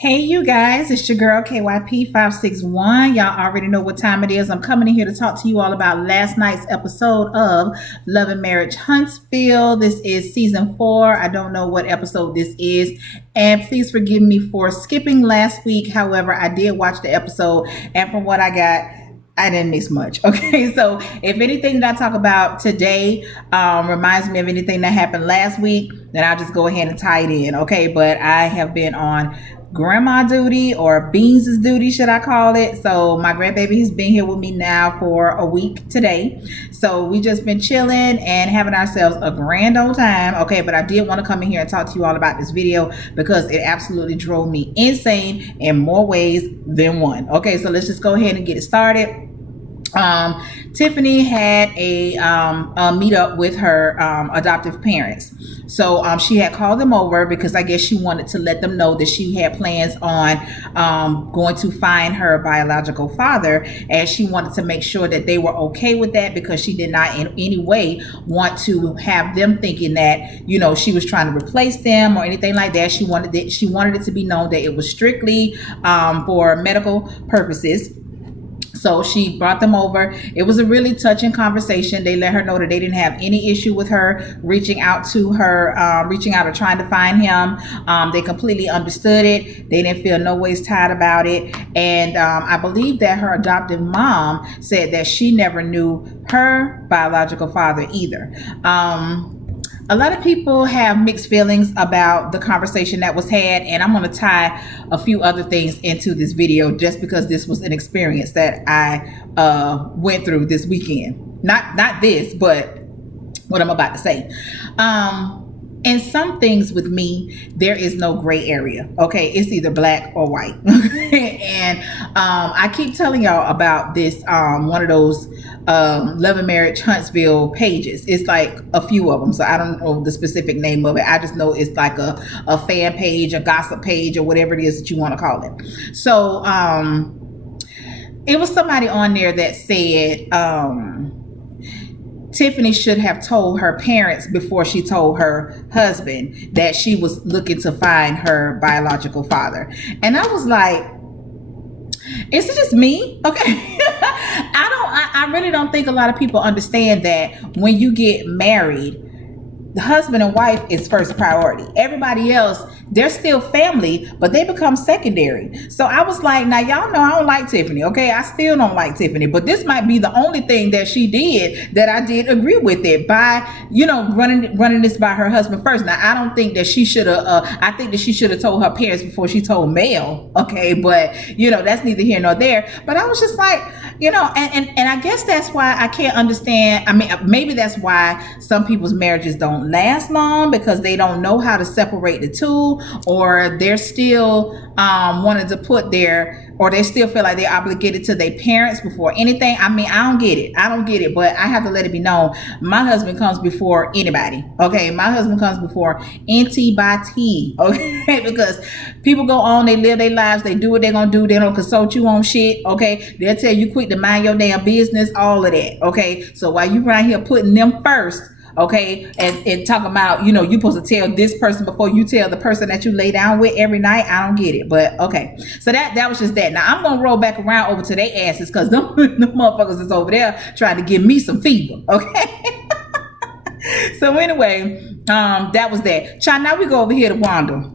Hey, you guys, it's your girl KYP561. Y'all already know what time it is. I'm coming in here to talk to you all about last night's episode of Love and Marriage Huntsville. This is season 4. I don't know what episode this is. And please forgive me for skipping last week. However, I did watch the episode, and from what I got, I didn't miss much. Okay, so if anything that I talk about today reminds me of anything that happened last week, then I'll just go ahead and tie it in. Okay, but I have been on grandma duty, or Beans' duty, should I call it. So my grandbaby has been here with me now for a week today. So we just been chilling and having ourselves a grand old time. Okay, but I did want to come in here and talk to you all about this video because it absolutely drove me insane in more ways than one. Okay, so let's just go ahead and get it started. Tiffany had a meetup with her adoptive parents. So she had called them over because I guess she wanted to let them know that she had plans on going to find her biological father, and she wanted to make sure that they were okay with that because she did not in any way want to have them thinking that, you know, she was trying to replace them or anything like that. She wanted it to be known that it was strictly for medical purposes. So she brought them over. It was a really touching conversation. They let her know that they didn't have any issue with her reaching out to her, reaching out or trying to find him. They completely understood it. They didn't feel no ways tired about it. And I believe that her adoptive mom said that she never knew her biological father either. A lot of people have mixed feelings about the conversation that was had, and I'm going to tie a few other things into this video just because this was an experience that I went through this weekend. Not this, but what I'm about to say. And some things with me, there is no gray area. Okay, it's either black or white. And I keep telling y'all about this one of those Love and Marriage Huntsville pages. It's like a few of them, so I don't know the specific name of it. I just know it's like a fan page, a gossip page, or whatever it is that you want to call it. So it was somebody on there that said Tiffany should have told her parents before she told her husband that she was looking to find her biological father. And I was like, is it just me? Okay. I really don't think a lot of people understand that when you get married, the husband and wife is first priority. Everybody else, they're still family, but they become secondary. So I was like, now y'all know I don't like Tiffany, okay? I still don't like Tiffany, but this might be the only thing that she did that I did agree with it by, you know, running this by her husband first. Now I don't think that she should have. I think that she should have told her parents before she told Mel, okay? But you know, that's neither here nor there. But I was just like, you know, and I guess that's why I can't understand. I mean, maybe that's why some people's marriages don't last long, because they don't know how to separate the two, or they're still wanting to put or they still feel like they're obligated to their parents before anything. I mean, I don't get it, but I have to let it be known, my husband comes before anybody. Okay, my husband comes before anybody. Okay, because people go on, they live their lives, they do what they're gonna do, they don't consult you on shit. Okay, they'll tell you quick to mind your damn business, all of that. Okay, so while you right here putting them first, okay, and talking about, you know, you supposed to tell this person before you tell the person that you lay down with every night. I don't get it, but okay. So that was just that. Now I'm gonna roll back around over to their asses, because them motherfuckers is over there trying to give me some fever. Okay. So anyway, that was that. Child, now we go over here to Wanda.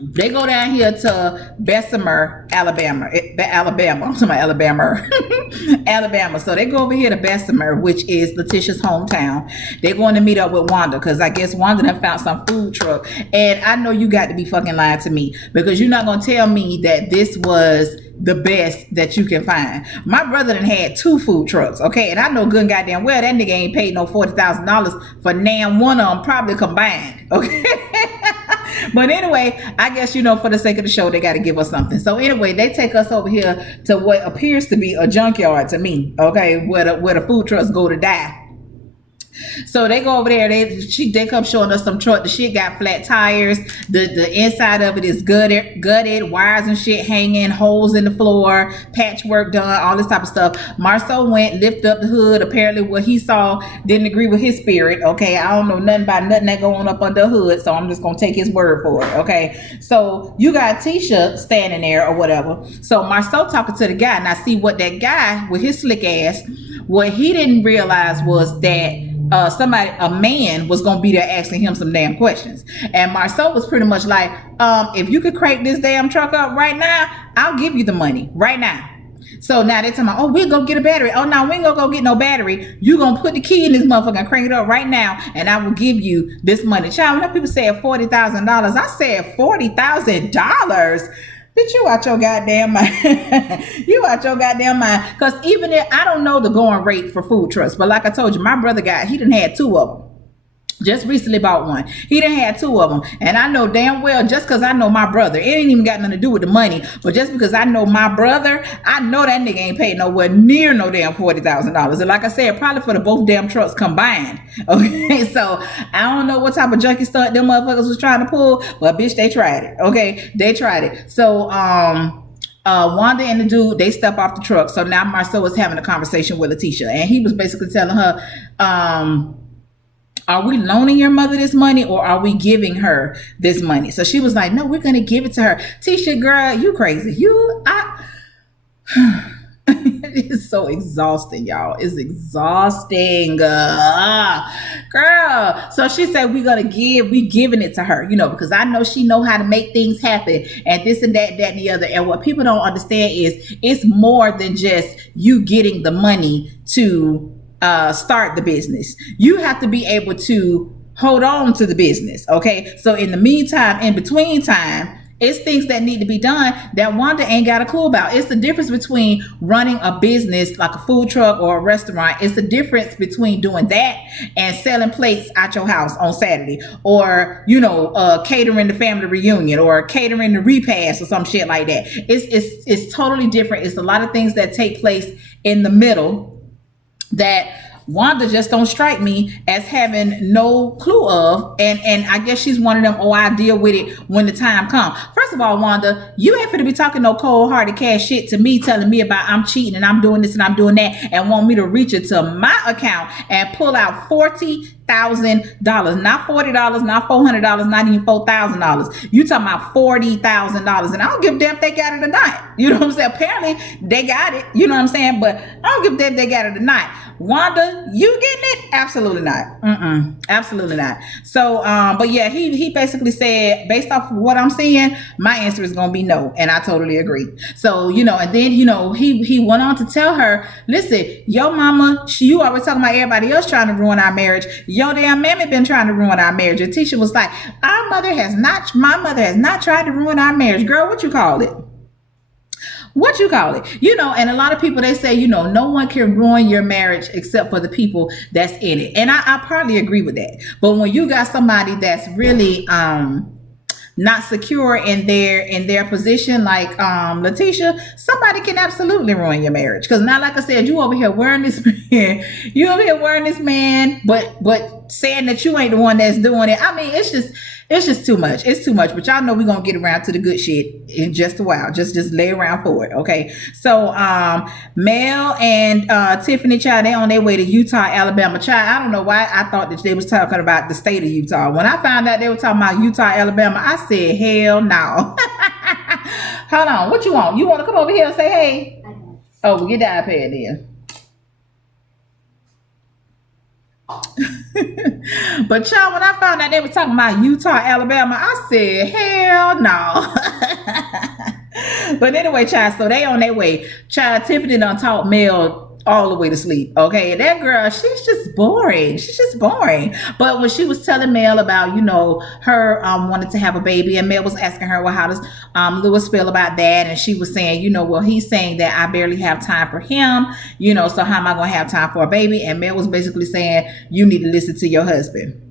They go down here to Bessemer, Alabama. I'm talking about Alabama. Alabama. So they go over here to Bessemer, which is Letitia's hometown. They're going to meet up with Wanda, because I guess Wanda done found some food truck. And I know you got to be fucking lying to me, because you're not going to tell me that this was the best that you can find. My brother done had 2 food trucks, okay? And I know good and goddamn well that nigga ain't paid no $40,000 for now one of them, probably combined, okay? But anyway, I guess, you know, for the sake of the show, they got to give us something. So anyway, they take us over here to what appears to be a junkyard to me, okay, where the food trucks go to die. So they go over there. They come showing us some truck. The shit got flat tires. The inside of it is gutted, wires and shit hanging, holes in the floor, patchwork done, all this type of stuff. Marceau went, lifted up the hood. Apparently, what he saw didn't agree with his spirit. Okay, I don't know nothing about nothing that going up under the hood, so I'm just gonna take his word for it. Okay, so you got Tisha standing there or whatever. So Marceau talking to the guy, and I see what that guy with his slick ass. What he didn't realize was that a man was gonna be there asking him some damn questions. And Marceau was pretty much like, if you could crank this damn truck up right now, I'll give you the money right now. So now they're talking about, oh, we'll go get a battery. Oh, no, we ain't gonna go get no battery. You gonna put the key in this motherfucker and crank it up right now, and I will give you this money. Child, when people said $40,000, I said $40,000. Bitch, you out your goddamn mind. You out your goddamn mind. Because even if, I don't know the going rate for food trucks, but like I told you, my brother he done had two of them. Just recently bought one. He done had two of them. And I know damn well, just because I know my brother, it ain't even got nothing to do with the money, but just because I know my brother, I know that nigga ain't paid nowhere near no damn $40,000. And like I said, probably for the both damn trucks combined. Okay, so I don't know what type of junkie stunt them motherfuckers was trying to pull, but bitch, they tried it. Okay, they tried it. So Wanda and the dude, they step off the truck. So now Marceau was having a conversation with Letitia, and he was basically telling her, are we loaning your mother this money, or are we giving her this money? So she was like, no, we're going to give it to her. Tisha, girl, you crazy. It's so exhausting, y'all. It's exhausting. Girl. So she said, we giving it to her, because I know she know how to make things happen and this and that and the other. And what people don't understand is it's more than just you getting the money to start the business. You have to be able to hold on to the business. Okay. So in the meantime, in between time, it's things that need to be done that Wanda ain't got a clue about. It's the difference between running a business like a food truck or a restaurant. It's the difference between doing that and selling plates at your house on Saturday, or catering the family reunion, or catering the repast or some shit like that. It's totally different. It's a lot of things that take place in the middle that Wanda just don't strike me as having no clue of, and I guess she's one of them, I deal with it when the time comes. First of all, Wanda, you ain't finna be talking no cold-hearted cash shit to me, telling me about I'm cheating and I'm doing this and I'm doing that, and want me to reach into my account and pull out $40,000, not $40, not $400, not even $4,000. You talking about $40,000, and I don't give a damn if they got it or not. You know what I'm saying? Apparently they got it. You know what I'm saying? But I don't give a damn if they got it or not. Wanda, you getting it? Absolutely not. Absolutely not. So, but yeah, he basically said, based off of what I'm seeing, my answer is gonna be no, and I totally agree. So, and then he went on to tell her, listen, your mama, you always talking about everybody else trying to ruin our marriage. Your damn mammy been trying to ruin our marriage. And Tisha was like, my mother has not tried to ruin our marriage. Girl, what you call it? What you call it? And a lot of people, they say, no one can ruin your marriage except for the people that's in it. And I partly agree with that. But when you got somebody that's really not secure in their position, like Letitia, somebody can absolutely ruin your marriage. Because now, like I said, you over here wearing this man, but saying that you ain't the one that's doing it. I mean, it's just too much. It's too much. But y'all know we're gonna get around to the good shit in just a while. Just lay around for it. Okay. So Mel and Tiffany, child, they on their way to Utah, Alabama. Child, I don't know why I thought that they was talking about the state of Utah. When I found out they were talking about Utah, Alabama, I said, hell no. Hold on, what you want? You want to come over here and say hey? Oh, well, get the iPad then. But child, when I found out they were talking about Utah, Alabama, I said, hell no. But anyway, child, so they on their way. Child, Tiffany done taught Mel all the way to sleep. Okay, that girl, she's just boring. But when she was telling Mel about, her wanted to have a baby, and Mel was asking her, well, how does Lewis feel about that? And she was saying, well, he's saying that I barely have time for him, so how am I going to have time for a baby? And Mel was basically saying, you need to listen to your husband.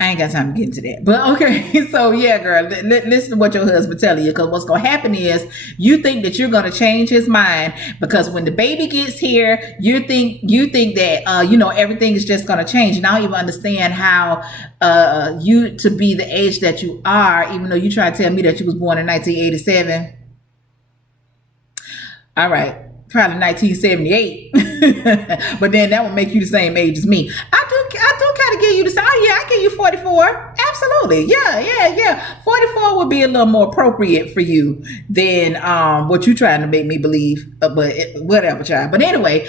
I ain't got time to get into that. But okay, so yeah, girl, listen to what your husband telling you, because what's gonna happen is you think that you're gonna change his mind because when the baby gets here, you think that everything is just gonna change. And I don't even understand how you to be the age that you are, even though you try to tell me that you was born in 1987. All right, probably 1978. But then that would make you the same age as me. I do kind of give you the same. Oh, yeah, I give you 44. Absolutely. Yeah. 44 would be a little more appropriate for you than what you trying to make me believe. Whatever, child. But anyway,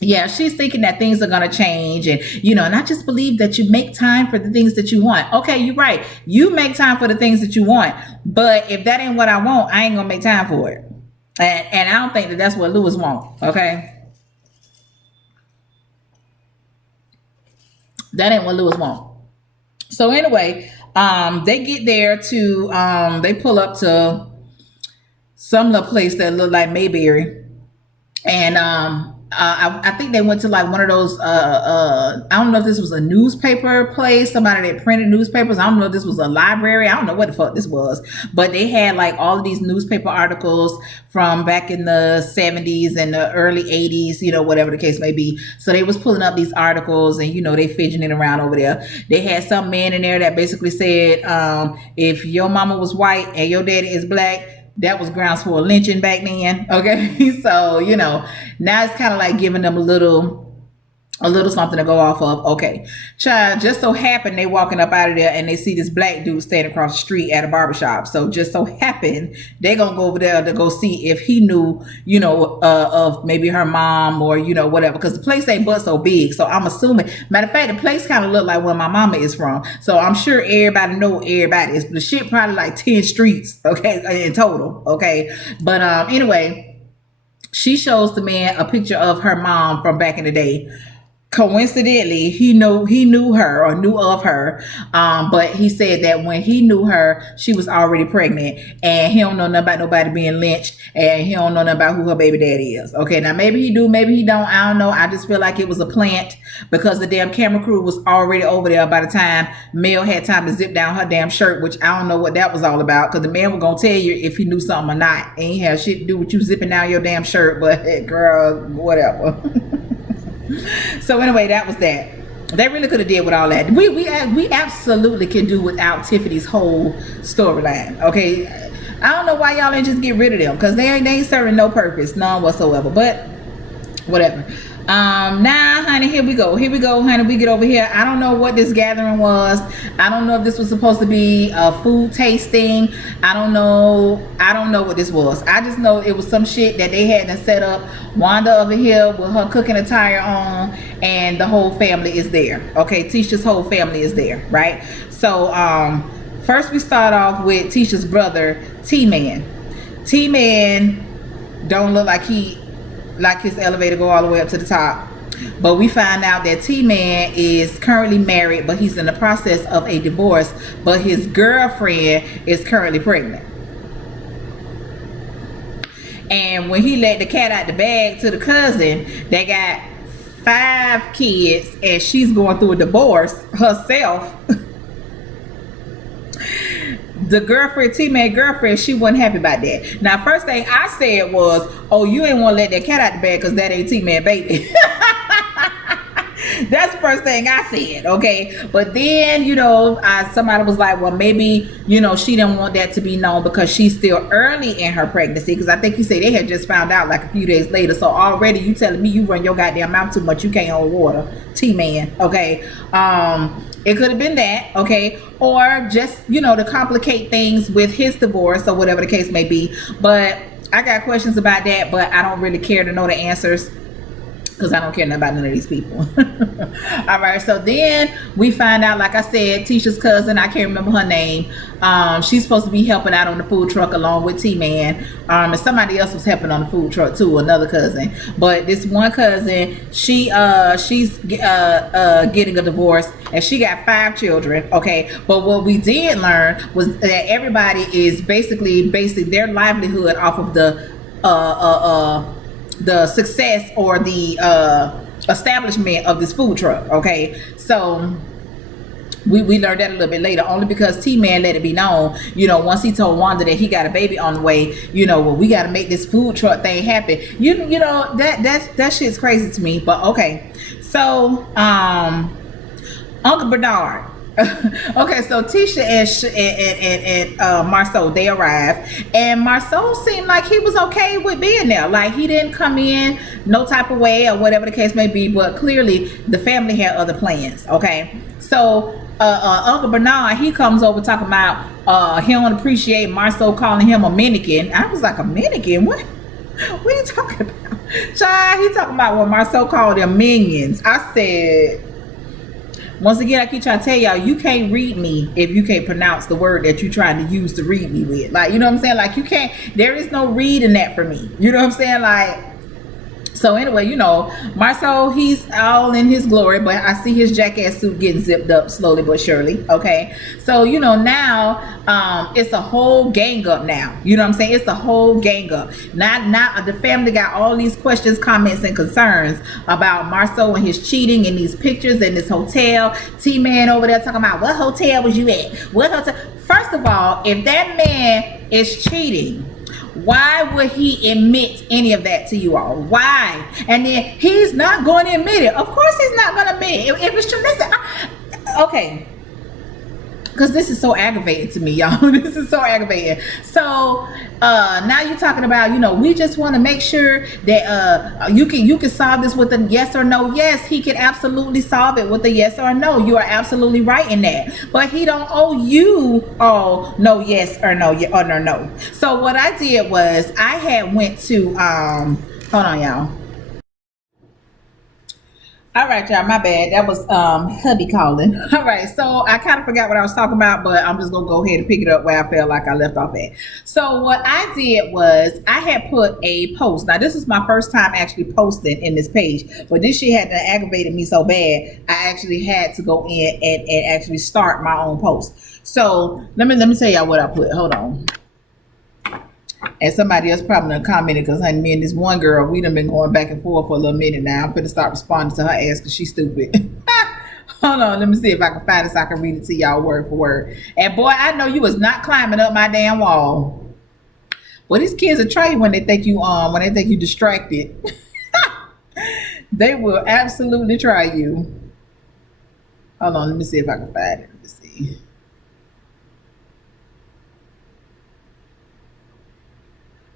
yeah, she's thinking that things are going to change. And I just believe that you make time for the things that you want. Okay, you're right. You make time for the things that you want. But if that ain't what I want, I ain't going to make time for it. And I don't think that that's what Lewis wants. Okay. That ain't what Lewis wants. So anyway, they get there they pull up to some little place that looked like Mayberry. And I think they went to like one of those I don't know if this was a newspaper place, somebody that printed newspapers. I don't know if this was a library. I don't know what the fuck this was, but they had like all of these newspaper articles from back in the 70s and the early 80s, whatever the case may be. So they was pulling up these articles and they fidgeting around over there. They had some man in there that basically said, if your mama was white and your daddy is black, that was grounds for a lynching back then. Okay. So, now it's kind of like giving them a little something to go off of. Okay. Child, just so happened they walking up out of there and they see this black dude standing across the street at a barbershop. So just so happened they gonna go over there to go see if he knew, of maybe her mom or, whatever. Because the place ain't but so big. So I'm assuming, matter of fact, the place kind of look like where my mama is from. So I'm sure everybody know everybody. It's the shit probably like 10 streets, okay, in total. Okay. But anyway, she shows the man a picture of her mom from back in the day. Coincidentally, he knew her or knew of her, but he said that when he knew her, she was already pregnant, and he don't know nothing about nobody being lynched, and he don't know nothing about who her baby daddy is. Okay, now maybe he do, maybe he don't. I don't know. I just feel like it was a plant because the damn camera crew was already over there by the time Mel had time to zip down her damn shirt, which I don't know what that was all about, because the man was gonna tell you if he knew something or not. Ain't have shit to do with you zipping down your damn shirt, but girl, whatever. So anyway, that was that. They really could have did with all that. We absolutely can do without Tiffany's whole storyline. Okay, I don't know why y'all ain't just get rid of them, because they ain't serving no purpose, none whatsoever. But whatever. Now, honey, here we go, honey. We get over here. I don't know what this gathering was. I don't know if this was supposed to be a food tasting. I don't know what this was. I just know it was some shit that they had to set up. Wanda over here with her cooking attire on, and the whole family is there. Okay, Tisha's whole family is there, right? So first we start off with Tisha's brother, T-Man. T-Man don't look like his elevator go all the way up to the top. But we find out that T-Man is currently married, but he's in the process of a divorce, but his girlfriend is currently pregnant. And when he let the cat out the bag to the cousin, they got 5 kids, and she's going through a divorce herself. The girlfriend, T-Man girlfriend, she wasn't happy about that. Now, first thing I said was, oh, you ain't want to let that cat out the bag because that ain't T-Man baby. That's the first thing I said, okay? But then, somebody was like, well, maybe, she didn't want that to be known because she's still early in her pregnancy. Because I think he said they had just found out like a few days later. So already you telling me you run your goddamn mouth too much, you can't hold water, T-Man, okay? It could have been that, okay? Or just, to complicate things with his divorce or whatever the case may be. But I got questions about that, but I don't really care to know the answers, because I don't care nothing about none of these people. All right, so then we find out, like I said, Tisha's cousin, I can't remember her name. She's supposed to be helping out on the food truck along with T-Man. And somebody else was helping on the food truck too, another cousin. But this one cousin, she's getting a divorce, and she got 5 children, okay? But what we did learn was that everybody is basically basing their livelihood off of the success or the establishment of this food truck, okay? So We learned that a little bit later, only because T-Man let it be known, once he told Wanda that he got a baby on the way, well, we got to make this food truck thing happen. That shit's crazy to me. But okay, so Uncle Bernard. Okay, so Tisha and Marceau, they arrived, and Marceau seemed like he was okay with being there. Like, he didn't come in no type of way or whatever the case may be, but clearly the family had other plans. Okay, so Uncle Bernard, he comes over talking about he don't appreciate Marceau calling him a mannequin. I was like, a mannequin? What are you talking about? Child, he talking about what Marceau called them minions. I said, once again, I keep trying to tell y'all, you can't read me if you can't pronounce the word that you're trying to use to read me with. Like, you know what I'm saying? Like, you can't, there is no reading that for me. You know what I'm saying? Like, so anyway, Marceau, he's all in his glory, but I see his jackass suit getting zipped up slowly but surely. Okay, so now it's a whole gang up now. You know what I'm saying? It's a whole gang up. Now the family got all these questions, comments, and concerns about Marceau and his cheating in these pictures in this hotel. T-Man over there talking about, what hotel was you at? What hotel? First of all, if that man is cheating, why would he admit any of that to you all? Why? And then he's not going to admit it. Of course he's not going to admit it. If it's true, listen, okay. Because this is so aggravating to me, y'all. This is so aggravating. So now you're talking about, we just want to make sure that you can solve this with a yes or no. Yes, he can absolutely solve it with a yes or no. You are absolutely right in that. But he don't owe you all no yes or no or no. So what I did was I had went to hold on, y'all. All right, y'all, my bad. That was hubby calling. All right, so I kind of forgot what I was talking about, but I'm just gonna go ahead and pick it up where I felt like I left off at. So what I did was I had put a post. Now, this is my first time actually posting in this page, but this shit had aggravated me so bad I actually had to go in and actually start my own post. So let me tell y'all what I put. Hold on. And somebody else probably done commented, because me and this one girl, we done been going back and forth for a little minute now. I'm finna start responding to her ass because she's stupid. Hold on, let me see if I can find it so I can read it to y'all word for word. And boy, I know you was not climbing up my damn wall. Well, these kids will try you when they think you distracted. They will absolutely try you. Hold on, let me see if I can find it. Let me see.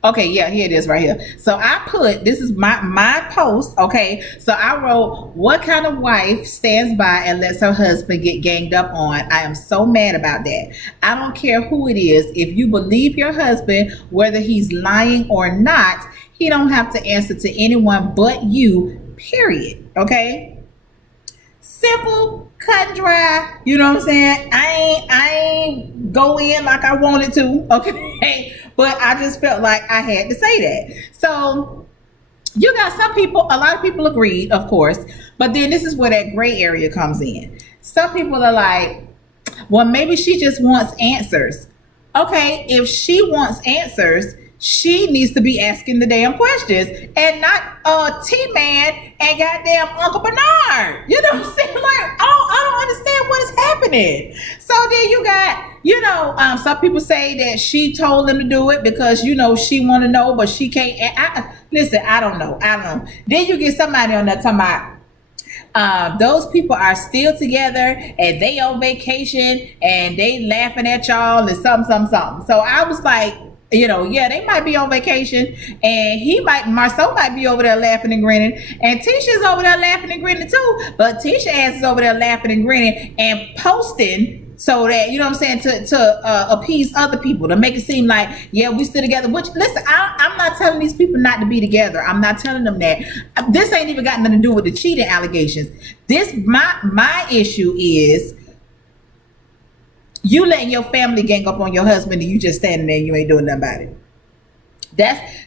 Okay, yeah, here it is right here. So I put, this is my post, okay? So I wrote, what kind of wife stands by and lets her husband get ganged up on? I am so mad about that. I don't care who it is. If you believe your husband, whether he's lying or not, he don't have to answer to anyone but you, period, okay? Simple, cut and dry, you know what I'm saying? I ain't go in like I wanted to, okay? But I just felt like I had to say that. So you got some people, a lot of people agreed, of course, but then this is where that gray area comes in. Some people are like, well, maybe she just wants answers. Okay, if she wants answers, she needs to be asking the damn questions and not T-Man and goddamn Uncle Bernard. You know what I'm saying? Like, I don't understand what is happening. So then you got, some people say that she told them to do it because, she want to know, but she can't. Listen, I don't know. Then you get somebody on there talking about, those people are still together and they on vacation and they laughing at y'all and something. So I was like, yeah, they might be on vacation, and Marceau might be over there laughing and grinning, and Tisha's over there laughing and grinning too, but Tisha ass is over there laughing and grinning and posting so that, you know what I'm saying, to appease other people, to make it seem like, yeah, we still together, which, listen, I'm not telling these people not to be together. I'm not telling them that. This ain't even got nothing to do with the cheating allegations. My issue is, you letting your family gang up on your husband and you just standing there and you ain't doing nothing about it.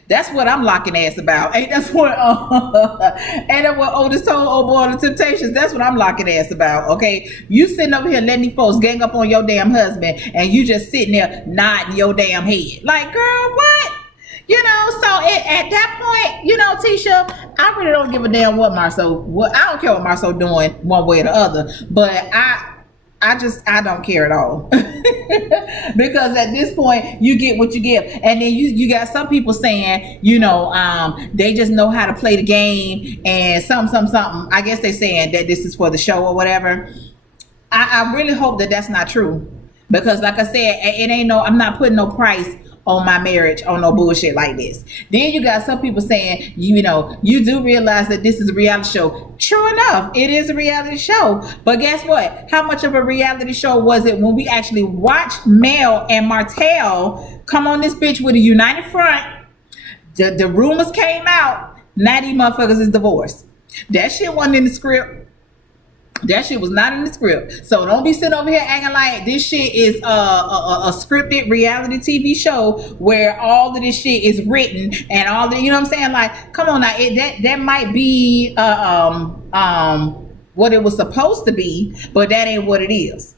That's what I'm locking ass about. Ain't that what Otis told old boy on the Temptations? That's what I'm locking ass about, okay? You sitting over here letting these folks gang up on your damn husband and you just sitting there nodding your damn head. Like, girl, what? So at that point, Tisha, I really don't give a damn what I don't care what Marceau doing one way or the other, but I don't care at all. Because at this point you get what you give. And then you got some people saying, they just know how to play the game and something. I guess they're saying that this is for the show or whatever. I really hope that that's not true, because like I said, it ain't no, I'm not putting no price on my marriage on no bullshit like this. Then you got some people saying, you do realize that this is a reality show. True enough, it is a reality show. But guess what? How much of a reality show was it when we actually watched Mel and Martell come on this bitch with a united front? The rumors came out. Now these motherfuckers is divorced. That shit wasn't in the script. That shit was not in the script. So don't be sitting over here acting like this shit is a scripted reality TV show where all of this shit is written and all the, you know what I'm saying? Like, come on now, that might be what it was supposed to be, but that ain't what it is.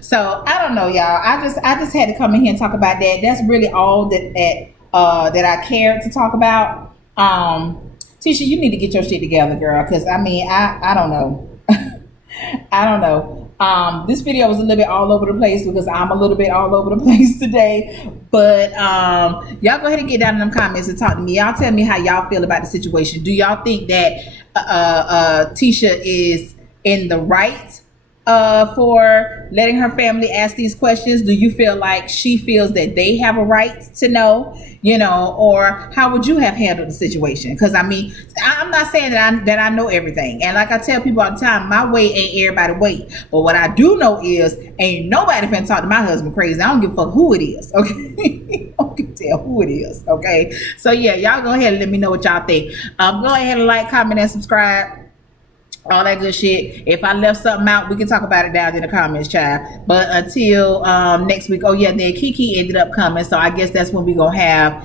So I don't know, y'all. I just had to come in here and talk about that. That's really all that I cared to talk about. Tisha, you need to get your shit together, girl, because I don't know. I don't know. This video was a little bit all over the place because I'm a little bit all over the place today. But y'all go ahead and get down in them comments and talk to me. Y'all tell me how y'all feel about the situation. Do y'all think that Tisha is in the right for letting her family ask these questions? Do you feel like she feels that they have a right to know, or how would you have handled the situation? Because I'm not saying that I know everything, and like I tell people all the time, my way ain't everybody's way. But what I do know is ain't nobody finna talk to my husband crazy. I don't give a fuck who it is, okay? I don't give a tell who it is, okay? So yeah, y'all go ahead and let me know what y'all think. Go ahead and like, comment, and subscribe. All that good shit. If I left something out, we can talk about it down in the comments, child. But until next week, then Kiki ended up coming, so I guess that's when we gonna have,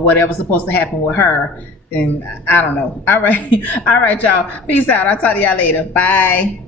whatever's supposed to happen with her. And I don't know. All right, y'all. Peace out. I'll talk to y'all later. Bye.